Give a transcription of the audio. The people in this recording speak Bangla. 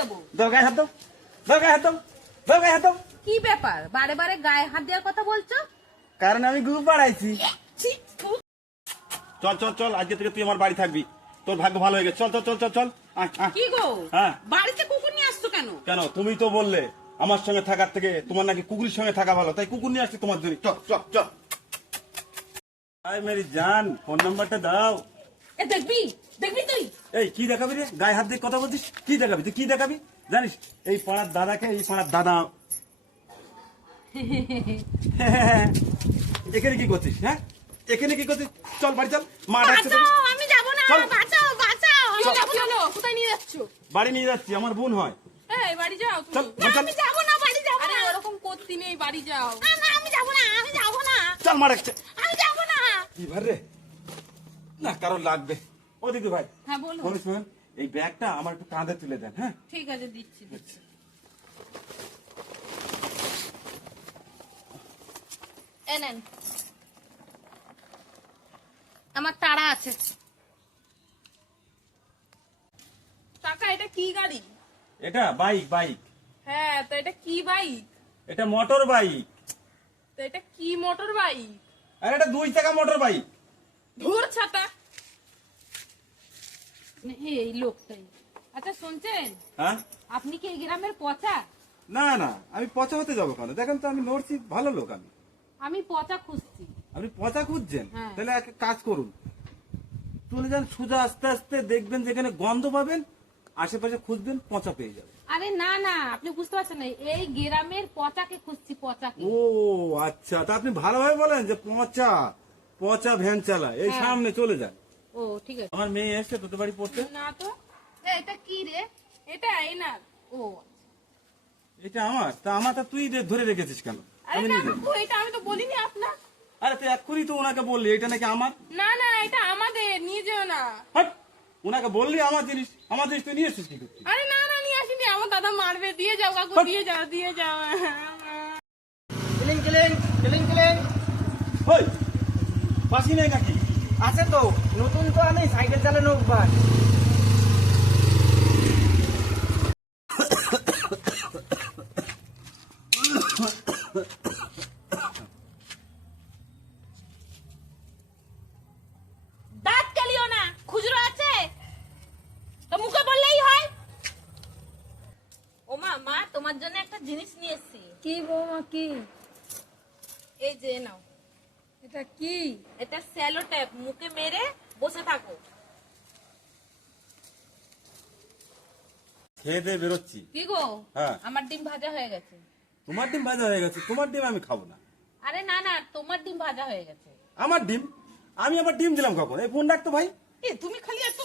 দেবো। দাও গায়ে হাত দাও, দাও গায়ে হাত দাও, দাও গায়ে হাত দাও। কি ব্যাপার বারে বারে গায়ে হাত দেওয়ার কথা বলছো? কারণ আমি গ্রুপ বাড়াইছি। ছি, থু। চল চল চল, আজকে থেকে তুই আমার বাড়ি থাকবি। তোর ভাগ্য ভালো হয়ে গেছে। চল চল চল চল চল। আয়, আয়। কি গো, হ্যাঁ। বাড়িতে কুকুর নিয়ে আসছো কেন? কেন, তুমি তো বললে আমার সঙ্গে থাকার থেকে তোমার নাকি কুকুরের সঙ্গে থাকা ভালো, তাই কুকুর নিয়ে আসছি তোমার জন্য। চল চল চল। আয় মেরি জান, ফোন নাম্বারটা দাও। এ দেখবি, দেখবি তুই? এই কি দেখাবি রে? গায়ে হাত দিয়ে কথা বলছিস? কি দেখাবি তুই? কি দেখাবি জানিস? এই পাড়ার দাদাকে, এই পাড়ার দাদা এখানে কি করছিস? হ্যাঁ, এখানে কি করছিস? চল বাড়ি চল, মা ডাকছে তোকে। বাঁচাও, আমি যাব না। চল। বাঁচাও, বাঁচাও। আমি চল। যাব না। কোথায় নিয়ে যাচ্ছো? বাড়ি নিয়ে যাচ্ছি, আমার বোন হয়। এই বাড়ি যাও চল তুমি। বাড়ি চল। আমি যাব না, বাড়ি যাব না। আরে ওরকম করতে নেই, বাড়ি যাও। না না, আমি যাব না, আমি যাব না। চল, মা ডাকছে। আমি যাব না। কি ভার রে, না কারো লাগবে। ও দিদি ভাই, হ্যাঁ বলো। শোন শোন, এই ব্যাগটা আমার একটু কাঁধে তুলে দেন। হ্যাঁ, ঠিক আছে, দিচ্ছি দিচ্ছি। এ নেন, আমার তাড়া আছে। কাকা এটা কি গাড়ি? এটা বাইক, বাইক। হ্যাঁ তো এটা কি বাইক? এটা মোটর বাইক। তো এটা কি মোটর বাইক? আর এটা 2 চাকা মোটর বাইক। ধুর ছাতা। এই লোকটাই। আচ্ছা শুনছেন, হ্যাঁ, আপনি কি এই গ্রামের পচা? না না, আমি পচা হতে যাবো কেন? দেখেন তো আমি নড়ছি, ভালো লোক আমি। আমি পচা খুঁজছি। আপনি পচা খুঁজছেন? হ্যাঁ। তাহলে এক কাজ করুন, চলে যান সোজা, আস্তে আস্তে দেখবেন যেখানে গন্ধ পাবেন আশেপাশে খুঁজবেন, পচা পেয়ে যাবেন। আরে না না, আপনি বুঝতে পারছেন না, এই গ্রামের পচাকে খুঁজছি, পচাকে। ও আচ্ছা, তা আপনি ভালোভাবে বলেন যে পচা, পচা ভ্যান চালা, এই হ্যাঁ। সামনে চলে যান। ও ঠিক আছে। আমার মেয়ে এসছে তোদের বাড়ি পড়তে। না তো, এটা কি রে? এটা এনার। ও এটা আমার, তা আমার তা তুই ধরে রেখেছিস কেন? আরে আমি না নিয়ে যাই। কাকু, এটা আমি তো বলিনি আপনার। আরে তুই এক্ষুনি তো ওনাকে বললি এটা নাকি আমার। না না, এটা আমাদের, নিয়ে যেও না। হট, ওনাকে বললি আমার জিনিস, আমার জিনিস তুই নিয়ে এসছিস কি করছিস? আরে না না, নিয়ে আসিনি, আমার দাদা মারবে। দিয়ে যাও কাকু, হাট। দিয়ে যাও, দিয়ে যাও। কিলিং কিলিং কিলিং কিলিং ওই বাসি নেই নাকি? আছে তো, নতুন তো আমি সাইকেল চালানো অভ্যাস। দাঁত কালিও না, খুচরো আছে তো মুখে বললেই হয়। ও মা, মা তোমার জন্য একটা জিনিস নিয়ে এসেছি। কি বৌমা কি? এই যে নাও। এটা কি? এটা স্যালো ট্যাপ, মুখে মেরে বসে থাকো। খেয়ে দিয়ে বেরোচ্ছি। কি গো, হ্যাঁ। আমার ডিম ভাজা হয়ে গেছে। তোমার ডিম ভাজা হয়ে গেছে? তোমার ডিম আমি খাবো না। আরে না না, তোমার ডিম ভাজা হয়ে গেছে। আমার ডিম? আমি আবার ডিম দিলাম কখন? এই ফোন রাখতো ভাই। এ তুমি খালি এত